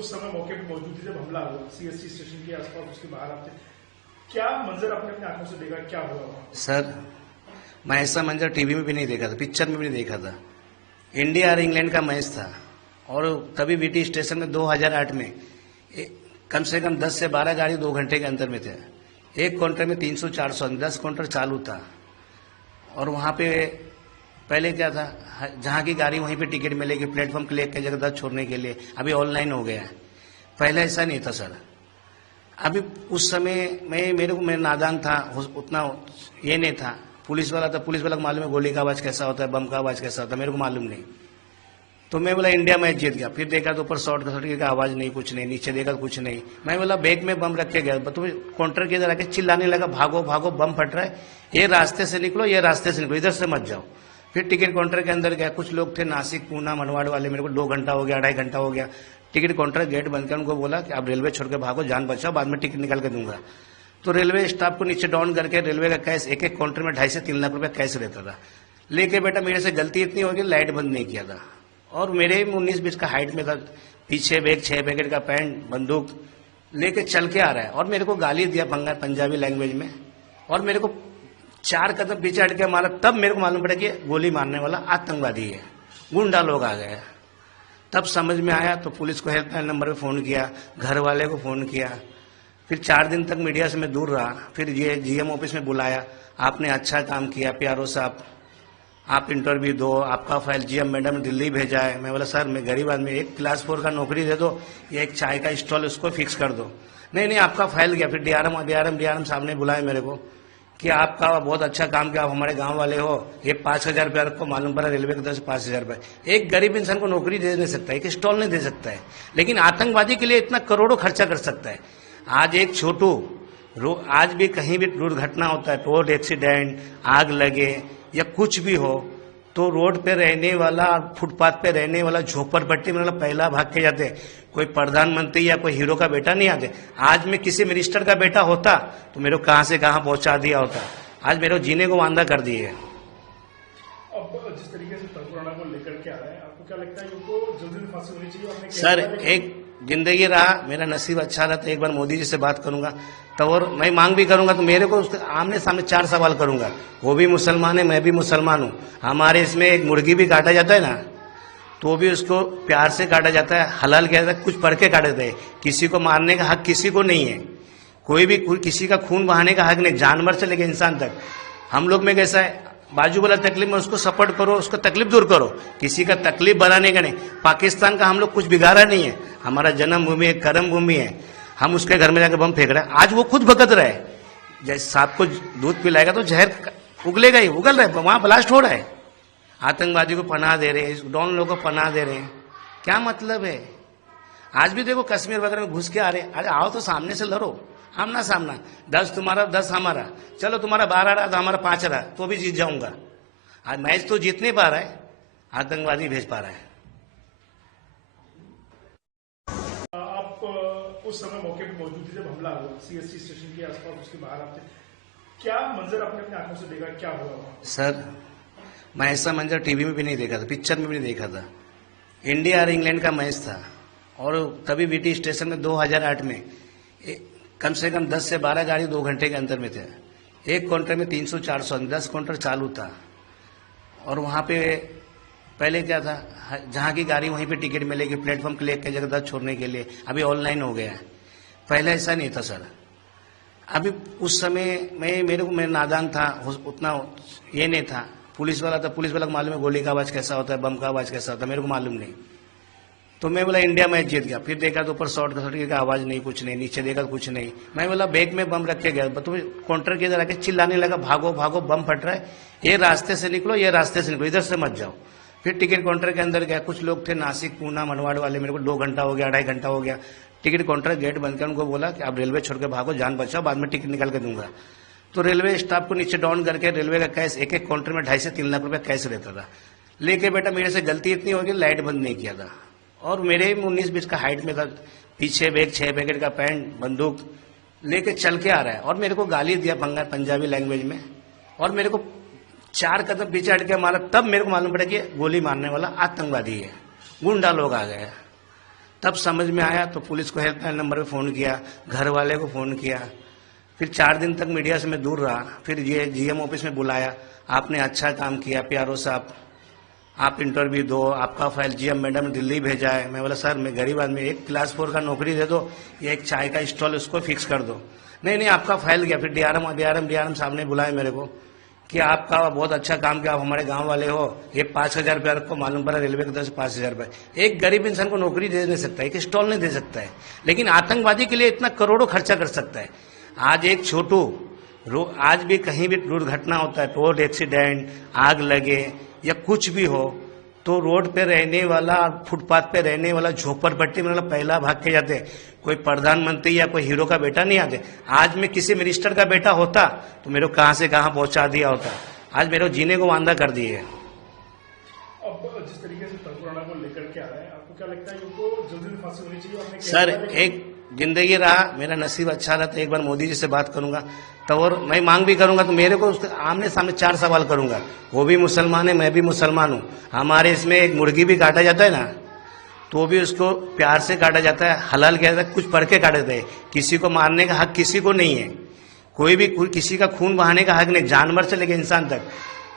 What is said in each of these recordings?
उस समय मौके पर मौजूद थे जब हमला हुआ सीएसटी स्टेशन के आसपास, उसके बाहर आप थे, क्या मंजर आपने अपनी आंखों से देखा, क्या हुआ वहां? सर, मैं ऐसा मंजर टीवी में भी नहीं देखा था, पिक्चर में भी नहीं देखा था। इंडिया और इंग्लैंड का मैच था और तभी बीटी स्टेशन में 2008 में कम से कम 10 से 12 गाड़ी 2 घंटे के अंदर में थे। एक काउंटर में 300-400 10 काउंटर चालू था और वहाँ पे पहले क्या था, जहाँ की गाड़ी वहीं पे टिकट मिलेगी, प्लेटफॉर्म क्लिक की जगह छोड़ने के लिए। अभी ऑनलाइन हो गया है, पहले ऐसा नहीं था सर। अभी उस समय मैं नादान था, उतना ये नहीं था। पुलिस वाला था, पुलिस वाला को मालूम है गोली का आवाज़ कैसा होता है, बम का आवाज़ कैसा होता है, मेरे को मालूम नहीं। तो मैं बोला इंडिया मैच जीत गया। फिर देखा तो ऊपर शॉर्ट का आवाज़ नहीं, कुछ नहीं, नीचे देखा कुछ नहीं। मैं बोला बैग में बम रख के गया, तो काउंटर के इधर आके चिल्लाने लगा, भागो भागो बम फट रहा है, ये रास्ते से निकलो, ये रास्ते से निकलो, इधर से मत जाओ। फिर टिकट काउंटर के अंदर गया, कुछ लोग थे नासिक, पूना, मनवाड़ वाले। मेरे को 2 घंटा हो गया, 2.5 घंटा हो गया। टिकट काउंटर गेट बंद कर उनको बोला कि आप रेलवे छोड़ के भागो, जान बचाओ, बाद में टिकट निकाल के दूंगा। तो रेलवे स्टाफ को नीचे डाउन करके रेलवे का कैश, एक एक काउंटर में 2.5 से 3 लाख रुपए कैश रहता था लेके। बेटा मेरे से गलती इतनी होगी, लाइट बंद नहीं किया था और मेरे 19-20 का हाइट में था। पीछे बैग, 6 पैकेट का पैंट, बंदूक लेके चल के आ रहा है और मेरे को गाली दिया पंजाबी लैंग्वेज में और मेरे को 4 कदम पीछे हट के मारा। तब मेरे को मालूम पड़ा कि गोली मारने वाला आतंकवादी है, गुंडा लोग आ गए। तब समझ में आया तो पुलिस को हेल्पलाइन नंबर पे फ़ोन किया, घर वाले को फ़ोन किया। फिर 4 दिन तक मीडिया से मैं दूर रहा। फिर ये जीएम ऑफिस में बुलाया, आपने अच्छा काम किया प्यारो साहब, आप इंटरव्यू दो, आपका फाइल जीएम मैडम ने दिल्ली भेजा है। मैं बोला सर मैं गरीब आदमी, एक क्लास 4 का नौकरी दे दो, या एक चाय का स्टॉल उसको फिक्स कर दो। नहीं आपका फाइल गया। फिर डीआरएम साहब ने बुलाया मेरे को कि आपका बहुत अच्छा काम किया, आप हमारे गांव वाले हो, ये 5,000 रुपये आपको मालूम पड़ा रेलवे की तरफ से 5,000 रुपये। एक गरीब इंसान को नौकरी दे नहीं सकता है, एक स्टॉल नहीं दे सकता है, लेकिन आतंकवादी के लिए इतना करोड़ों खर्चा कर सकता है। आज एक छोटू आज भी कहीं भी दुर्घटना होता है, रोड एक्सीडेंट, आग लगे या कुछ भी हो, तो रोड पे रहने वाला, फुटपाथ पे रहने वाला, झोपड़पट्टी में पहला भाग के जाते। कोई प्रधानमंत्री या कोई हीरो का बेटा नहीं आते। आज मैं किसी मिनिस्टर का बेटा होता तो मेरे को कहां से कहां पहुंचा दिया होता। आज मेरे को जीने को वांदा कर दिए। अब जिस तरीके से तलपुराना को लेकर के आ रहे हैं, आपको क्या लगता है उनको जल्दी फांसी होनी चाहिए? सर एक जिंदगी रहा, मेरा नसीब अच्छा रहा तो एक बार मोदी जी से बात करूंगा, तो और मैं मांग भी करूंगा तो मेरे को उसके आमने सामने 4 सवाल करूंगा। वो भी मुसलमान है, मैं भी मुसलमान हूँ। हमारे इसमें एक मुर्गी भी काटा जाता है ना, तो भी उसको प्यार से काटा जाता है, हलाल किया जाता है, कुछ पढ़ के काटा जाता है। किसी को मारने का हक किसी को नहीं है, कोई भी किसी का खून बहाने का हक नहीं, जानवर से लेकर इंसान तक। हम लोग में कैसा है, बाजू वाला तकलीफ में उसको सपोर्ट करो, उसको तकलीफ दूर करो, किसी का तकलीफ बनाने का नहीं। पाकिस्तान का हम लोग कुछ बिगाड़ा नहीं है, हमारा जन्मभूमि है, कर्म भूमि है। हम उसके घर में जाकर बम फेंक रहे हैं। आज वो खुद भगत रहा है, जैसे सांप को दूध पिलाएगा तो जहर उगलेगा ही, उगल रहा है, वहां ब्लास्ट हो रहा है। आतंकवादी को पनाह दे रहे हैं, डॉन लोगों को पनाह दे रहे हैं, क्या मतलब है? आज भी देखो कश्मीर वगैरह में घुस के आ रहे हैं। अरे आओ तो सामने से लड़ो, आमना सामना, 10 तुम्हारा 10 हमारा, चलो तुम्हारा 12 रहा तो हमारा 5 रहा, तो भी जीत जाऊंगा। आज मैच तो जीत नहीं पा रहा है, आतंकवादी भेज पा रहा है। आप उस समय मौके पर मौजूद थे जब हमला हुआ सीएसटी स्टेशन के आसपास, उसके बाहर आप थे, क्या मंजर आपने अपनी आंखों से देखा, क्या हुआ वहां? सर मैं ऐसा मंजर टीवी में भी नहीं देखा था, पिक्चर में भी नहीं देखा था। इंडिया और इंग्लैंड का मैच था और तभी बीटी स्टेशन में 2008 में कम से कम 10 से 12 गाड़ी 2 घंटे के अंदर में थे। एक काउंटर में 300-400 10 काउंटर चालू था और वहाँ पे पहले क्या था, जहाँ की गाड़ी वहीं पे टिकट मिलेगी, प्लेटफॉर्म क्लिक की जगह छोड़ने के लिए। अभी ऑनलाइन हो गया है, पहले ऐसा नहीं था सर। अभी उस समय मैं नादान था, उतना ये नहीं था। पुलिस वाला था, पुलिस वाला को मालूम है गोली का आवाज़ कैसा होता है, बम का आवाज़ कैसा होता है, मेरे को मालूम नहीं। तो मैं बोला इंडिया मैच जीत गया। फिर देखा तो ऊपर शॉर्ट का आवाज़ नहीं, कुछ नहीं, नीचे देखा कुछ नहीं। मैं बोला बैग में बम रख के गया, तो काउंटर के इधर आके चिल्लाने लगा, भागो भागो बम फट रहा है, ये रास्ते से निकलो, ये रास्ते से निकलो, इधर से मत जाओ। फिर टिकट काउंटर के अंदर गया, कुछ लोग थे नासिक, पूना, मनवाड़ वाले। मेरे को 2 घंटा हो गया, 2.5 घंटा हो गया। टिकट काउंटर गेट बंद कर उनको बोला कि आप रेलवे छोड़ के भागो, जान बचाओ, बाद में टिकट निकाल के दूंगा। तो रेलवे स्टाफ को नीचे डाउन करके रेलवे का कैश, एक एक काउंटर में 2.5 से 3 लाख रुपए कैश रहता था लेके। बेटा मेरे से गलती इतनी होगी, लाइट बंद नहीं किया था और मेरे 19-20 का हाइट में था। पीछे बैग, 6 पैकेट का पैंट, बंदूक लेके चल के आ रहा है और मेरे को गाली दिया पंजाबी लैंग्वेज में और मेरे को 4 कदम पीछे हट के मारा। तब मेरे को मालूम पड़ा कि गोली मारने वाला आतंकवादी है, गुंडा लोग आ गए। तब समझ में आया तो पुलिस को हेल्पलाइन नंबर पे फ़ोन किया, घर वाले को फ़ोन किया। फिर 4 दिन तक मीडिया से मैं दूर रहा। फिर ये जीएम ऑफिस में बुलाया, आपने अच्छा काम किया प्यारो साहब, आप इंटरव्यू दो, आपका फाइल जीएम मैडम ने दिल्ली भेजा है। मैं बोला सर मैं गरीब आदमी, एक क्लास 4 का नौकरी दे दो या एक चाय का स्टॉल उसको फिक्स कर दो। नहीं आपका फाइल गया। फिर डीआरएम साहब ने बुलाया मेरे को कि आपका बहुत अच्छा काम किया, आप हमारे गांव वाले हो, ये 5,000 रुपया आपको मालूम पड़ा रेलवे की तरफ से 5,000 रुपये। एक गरीब इंसान को नौकरी दे नहीं सकता है, एक स्टॉल नहीं दे सकता है, लेकिन आतंकवादी के लिए इतना करोड़ों खर्चा कर सकता है। आज एक छोटू आज भी कहीं भी दुर्घटना होता है, रोड एक्सीडेंट, आग लगे या कुछ भी हो, तो रोड पे रहने वाला, फुटपाथ पे रहने वाला, झोपड़पट्टी में पहला भाग के जाते। कोई प्रधानमंत्री या कोई हीरो का बेटा नहीं आते। आज मैं किसी मिनिस्टर का बेटा होता तो मेरे को कहां से कहां पहुंचा दिया होता। आज मेरे को जीने को वांदा कर दिए। अब जिस तरीके से तंगुराना को लेकर के आ रहा है, आपको क्या लगता है इनको जल्दी फांसी होनी चाहिए? सर एक जिंदगी रहा, मेरा नसीब अच्छा रहा तो एक बार मोदी जी से बात करूंगा, तो और मैं मांग भी करूंगा तो मेरे को उसके आमने सामने 4 सवाल करूंगा। वो भी मुसलमान है, मैं भी मुसलमान हूं। हमारे इसमें एक मुर्गी भी काटा जाता है ना, तो भी उसको प्यार से काटा जाता है, हलाल किया जाता है, कुछ पढ़ के काटे जाते हैं। किसी को मारने का हक किसी को नहीं है, कोई भी किसी का खून बहाने का हक नहीं, जानवर से लेकर इंसान तक।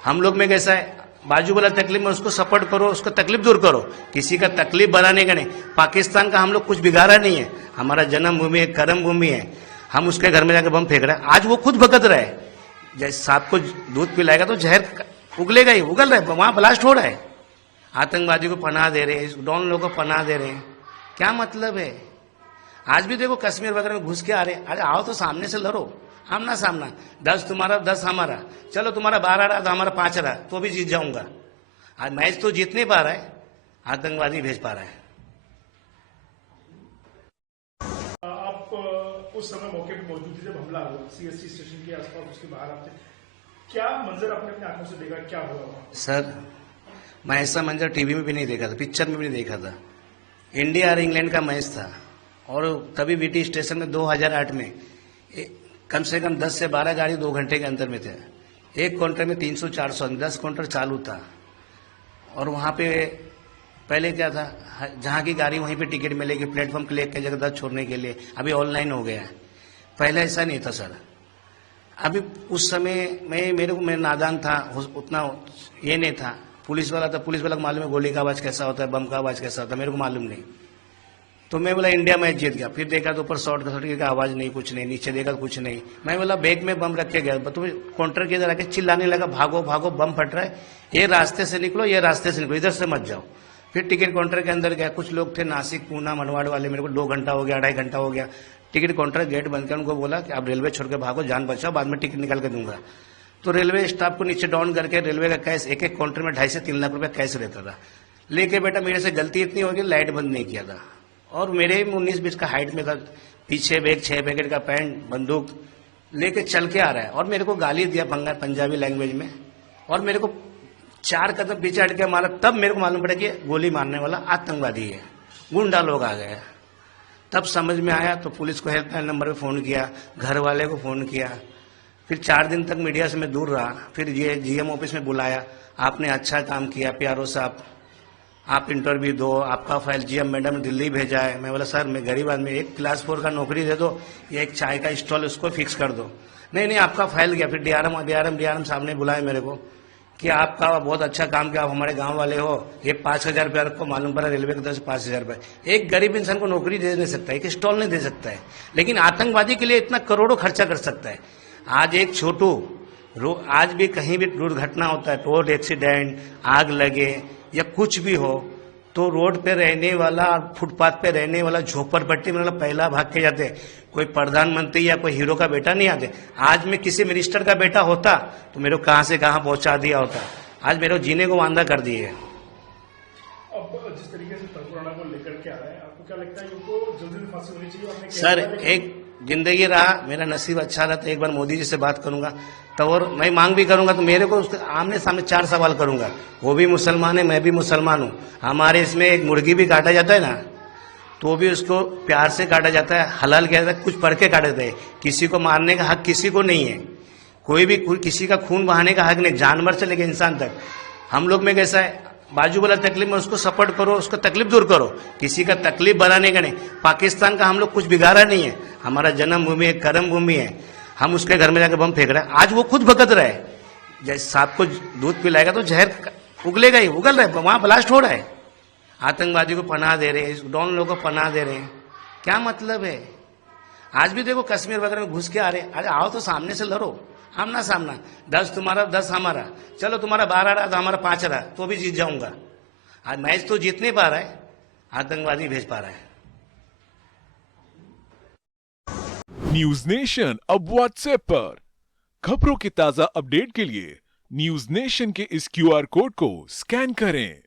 हम लोग में कैसा है, बाजू वाला तकलीफ में उसको सपोर्ट करो, उसको तकलीफ दूर करो, किसी का तकलीफ बनाने का नहीं। पाकिस्तान का हम लोग कुछ बिगाड़ा नहीं है, हमारा जन्मभूमि है, कर्म भूमि है। हम उसके घर में जाकर बम फेंक रहे हैं। आज वो खुद भगत रहा है, जैसे सांप को दूध पिलाएगा तो जहर उगलेगा ही, उगल रहा है, वहां ब्लास्ट हो रहा है। आतंकवादी को पनाह दे रहे हैं, डॉन लोगों को पनाह दे रहे हैं, क्या मतलब है? आज भी देखो कश्मीर वगैरह में घुस के आ रहे हैं। अरे आओ तो सामने से लड़ो, आमना सामना, 10 तुम्हारा 10 हमारा, चलो तुम्हारा 12 रहा तो हमारा 5 रहा, तो भी जीत जाऊंगा। आज मैच तो जीत नहीं पा रहा है, आतंकवादी भेज पा रहा है। आप उस समय मौके पर मौजूद थे जब हमला हुआ सीएसटी स्टेशन के आसपास, उसके बाहर आप थे, क्या मंजर आपने अपनी आंखों से देखा, क्या हुआ वहां? सर मैं ऐसा मंजर टीवी में भी नहीं देखा था, पिक्चर में भी नहीं देखा था। इंडिया और इंग्लैंड का मैच था और तभी वीटी स्टेशन में 2008 में कम से कम 10 से 12 गाड़ी 2 घंटे के अंतर में थे। एक काउंटर में 300-400 10 काउंटर चालू था। और वहां पे पहले क्या था, जहां की गाड़ी वहीं पे टिकट मिलेगी, प्लेटफॉर्म क्लिक की जगह 10 छोड़ने के लिए। अभी ऑनलाइन हो गया है, पहले ऐसा नहीं था सर। अभी उस समय मैं नादान था, उतना ये नहीं था। पुलिस वाला था, पुलिस वाला को मालूम है गोली का आवाज कैसा होता है, बम का आवाज कैसा होता है, मेरे को मालूम नहीं। तो मैं बोला इंडिया मैच जीत गया। फिर देखा तो ऊपर शॉर्ट सर्किट का आवाज नहीं, कुछ नहीं, नीचे देखा कुछ नहीं। मैं बोला बैग में बम रख के गया, तो काउंटर के इधर आके चिल्लाने लगा, भागो भागो बम फट रहा है, ये रास्ते से निकलो, ये रास्ते से निकलो, इधर से मत जाओ। फिर टिकट काउंटर के अंदर गया, कुछ लोग थे नासिक, पूना, मनवाड़ वाले, मेरे को 2 घंटा हो गया, 2.5 घंटा हो गया। टिकट काउंटर गेट बंद कर उनको बोला कि आप रेलवे छोड़ के भागो, जान बचाओ, बाद में टिकट निकाल के दूंगा। तो रेलवे स्टाफ को नीचे डाउन करके रेलवे का कैश, एक काउंटर में 2.5 से 3 लाख रुपया कैश रहता था लेके। बेटा मेरे से गलती इतनी हो गई, लाइट बंद नहीं किया था, और मेरे 19-20 का हाइट में था, पीछे बैग 6 पैकेट का पैंट, बंदूक लेके चल के आ रहा है, और मेरे को गाली दिया पंजाबी लैंग्वेज में, और मेरे को 4 कदम पीछे हट के मारा। तब मेरे को मालूम पड़ा कि गोली मारने वाला आतंकवादी है, गुंडा लोग आ गए। तब समझ में आया तो पुलिस को हेल्पलाइन नंबर पे फ़ोन किया, घर वाले को फ़ोन किया। फिर 4 दिन तक मीडिया से मैं दूर रहा। फिर ये जीएम ऑफिस में बुलाया, आपने अच्छा काम किया प्यारो साहब, आप इंटरव्यू दो, आपका फाइल जीएम मैडम ने दिल्ली भेजा है। मैं बोला सर मैं गरीब आदमी, एक क्लास 4 का नौकरी दे दो या एक चाय का स्टॉल उसको फिक्स कर दो। नहीं आपका फाइल गया। फिर डीआरएम साहब ने बुलाया मेरे को कि आपका बहुत अच्छा काम किया, आप हमारे गांव वाले हो, ये 5,000 रुपया आपको मालूम पड़ा रेलवे की तरफ से 5,000 रुपये। एक गरीब इंसान को नौकरी दे नहीं सकता है, एक स्टॉल नहीं दे सकता है, लेकिन आतंकवादी के लिए इतना करोड़ों खर्चा कर सकता है। आज एक छोटू आज भी कहीं भी दुर्घटना होता है, रोड एक्सीडेंट, आग लगे या कुछ भी हो, तो रोड पे रहने वाला, फुटपाथ पे रहने वाला, झोपड़पट्टी में पहला भाग के जाते। कोई प्रधानमंत्री या कोई हीरो का बेटा नहीं आते। आज मैं किसी मिनिस्टर का बेटा होता तो मेरे को कहां से कहां पहुंचा दिया होता। आज मेरे को जीने को वांदा कर दिए। अब जिस तरीके से तंगुराना को लेकर के आ रहा है, आपको क्या लगता है इनको जल्दी फांसी होनी चाहिए? सर एक जिंदगी रहा, मेरा नसीब अच्छा रहा तो एक बार मोदी जी से बात करूंगा, तो और मैं मांग भी करूंगा तो मेरे को उसके आमने सामने 4 सवाल करूंगा। वो भी मुसलमान है, मैं भी मुसलमान हूं। हमारे इसमें एक मुर्गी भी काटा जाता है ना, तो भी उसको प्यार से काटा जाता है, हलाल किया जाता है, कुछ पढ़ के काटे जाते हैं। किसी को मारने का हक किसी को नहीं है, कोई भी किसी का खून बहाने का हक नहीं, जानवर से लेकर इंसान तक। हम लोग में कैसा है, बाजू वाला तकलीफ में उसको सपोर्ट करो, उसको तकलीफ दूर करो, किसी का तकलीफ बनाने का नहीं। पाकिस्तान का हम लोग कुछ बिगाड़ा नहीं है, हमारा जन्मभूमि है, कर्म भूमि है, हम उसके घर में जाकर बम फेंक रहे हैं। आज वो खुद भगत रहा है, जैसे सांप को दूध पिलाएगा तो जहर उगलेगा ही, उगल रहा है, वहां ब्लास्ट हो रहा है। आतंकवादी को पनाह दे रहे हैं, डॉन लोगों को पनाह दे रहे हैं, क्या मतलब है? आज भी देखो कश्मीर वगैरह में घुस के आ रहे हैं। अरे आओ तो सामने से लड़ो, आमना सामना, 10 तुम्हारा 10 हमारा, चलो तुम्हारा 12 रहा तो हमारा 5 रहा, तो भी जीत जाऊंगा। आज मैच तो जीत नहीं पा रहा है, आतंकवादी भेज पा रहा है। न्यूज नेशन अब व्हाट्सएप पर खबरों के ताजा अपडेट के लिए न्यूज नेशन के इस QR कोड को स्कैन करें।